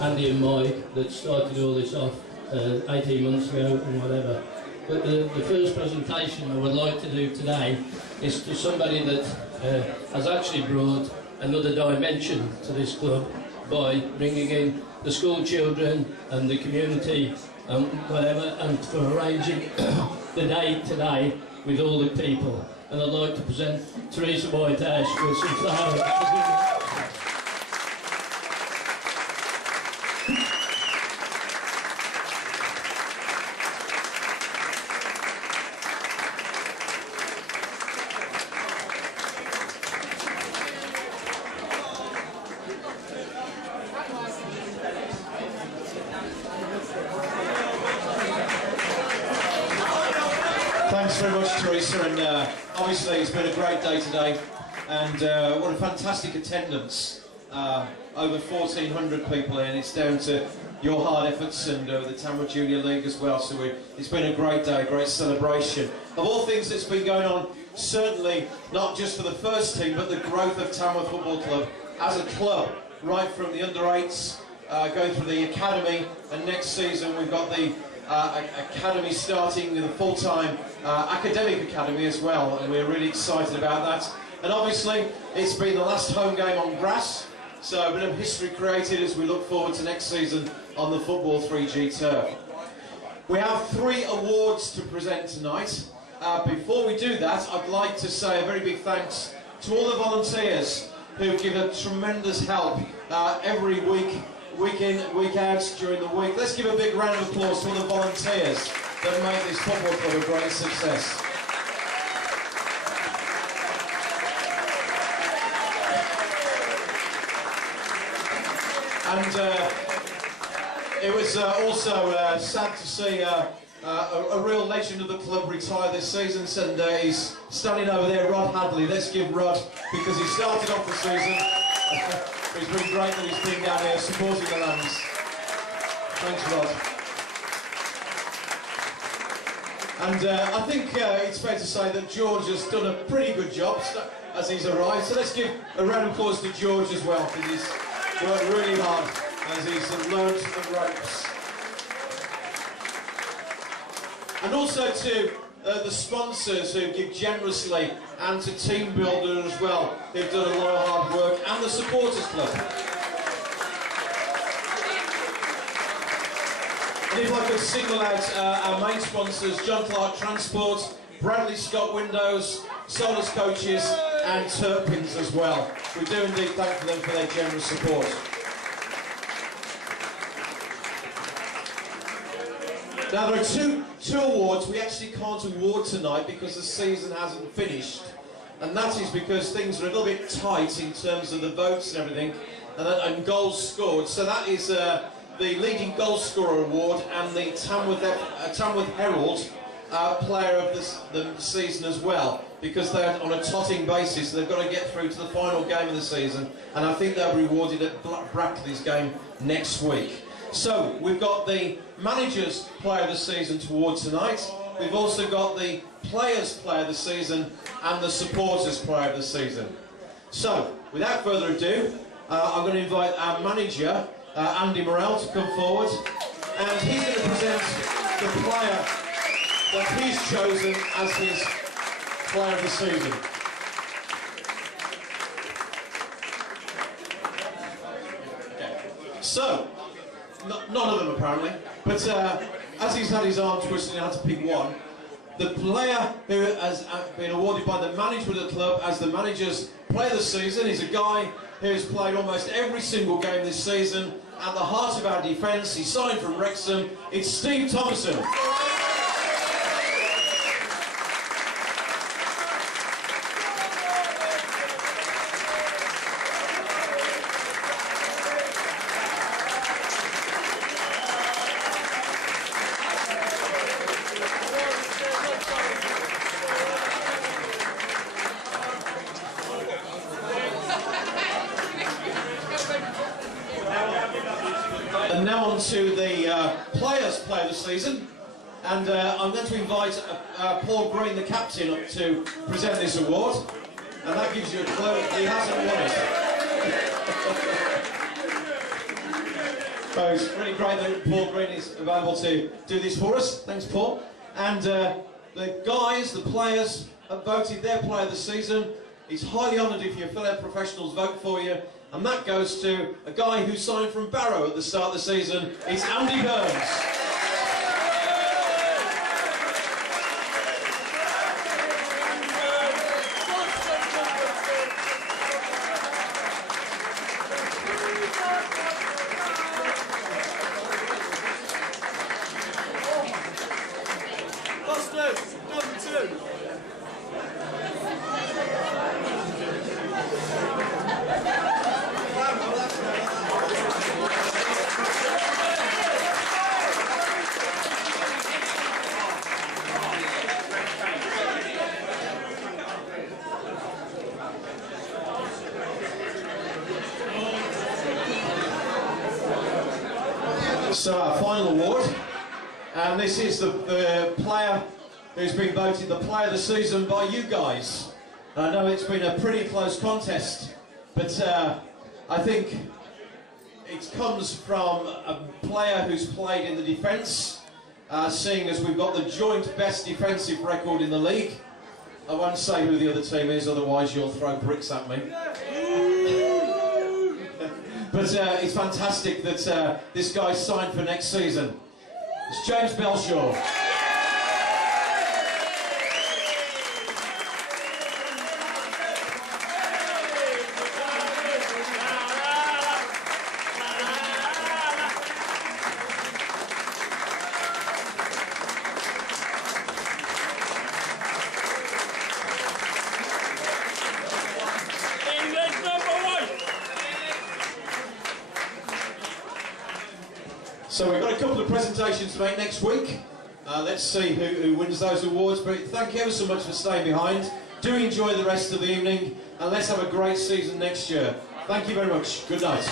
Andy and Mike that started all this off 18 months ago and whatever. But the first presentation I would like to do today is to somebody that has actually brought another dimension to this club by bringing in the school children and the community and whatever, and for arranging the day today with all the people. And I'd like to present Teresa White-Ash with some flowers. Thanks very much, Teresa, and obviously it's been a great day today, and what a fantastic attendance. Over 1,400 people in. It's down to your hard efforts and the Tamworth Junior League as well, so it's been a great day, a great celebration. Of all things that's been going on, certainly not just for the first team, but the growth of Tamworth Football Club as a club, right from the under-8s, going through the academy, and next season we've got the academy starting, the full-time academic academy as well, and we're really excited about that. And obviously it's been the last home game on grass, so a bit of history created as we look forward to next season on the Football 3G turf. We have 3 awards to present tonight. Before we do that, I'd like to say a very big thanks to all the volunteers who give a tremendous help every week, week in, week out during the week. Let's give a big round of applause to all the volunteers that make this football club a great success. And it was also sad to see a real legend of the club retire this season, and he's standing over there, Rod Hadley. Let's give Rod, because he started off the season. It's been great that he's been down here supporting the lads. Thanks, Rod. And I think it's fair to say that George has done a pretty good job as he's arrived. So let's give a round of applause to George as well, because he's worked really hard as he's learned the ropes. And also to the sponsors who give generously, and to Team Builder as well, who've done a lot of hard work, and the Supporters Club. And if I could single out our main sponsors, John Clark Transport, Bradley Scott Windows, Solus Coaches and Turpins as well. We do indeed thank them for their generous support. Now there are two awards we actually can't award tonight because the season hasn't finished, and that is because things are a little bit tight in terms of the votes and everything, and goals scored. So that is the leading goal scorer award and the Tamworth Herald player of the season as well, because they're on a totting basis. They've got to get through to the final game of the season, and I think they'll be rewarded at Brackley's game next week. So we've got the Manager's Player of the Season award tonight. We've also got the Players Player of the Season and the Supporters Player of the Season. So, without further ado, I'm going to invite our manager, Andy Morrell, to come forward, and he's going to present the player that he's chosen as his Player of the Season. Okay. So, none of them apparently, but as he's had his arm twisted and had to pick one, the player who has been awarded by the management of the club as the Manager's Player of the Season is a guy who's played almost every single game this season, at the heart of our defence. He signed from Wrexham. It's Steve Thomason. And now on to the Players Player of the Season, and I'm going to invite Paul Green, the captain, up to present this award, and that gives you a clue, he hasn't won it. So it's really great that Paul Green is available to do this for us. Thanks, Paul. And the guys, the players, have voted their player of the season. He's highly honoured if your fellow professionals vote for you. And that goes to a guy who signed from Barrow at the start of the season. It's Andy Burns. So our final award, and this is the player who's been voted the player of the season by you guys. I know it's been a pretty close contest, but I think it comes from a player who's played in the defence, seeing as we've got the joint best defensive record in the league. I won't say who the other team is, otherwise you'll throw bricks at me. But it's fantastic that this guy's signed for next season. It's James Belshaw. So we've got a couple of presentations to make next week. Let's see who wins those awards. But thank you ever so much for staying behind. Do enjoy the rest of the evening, and let's have a great season next year. Thank you very much. Good night.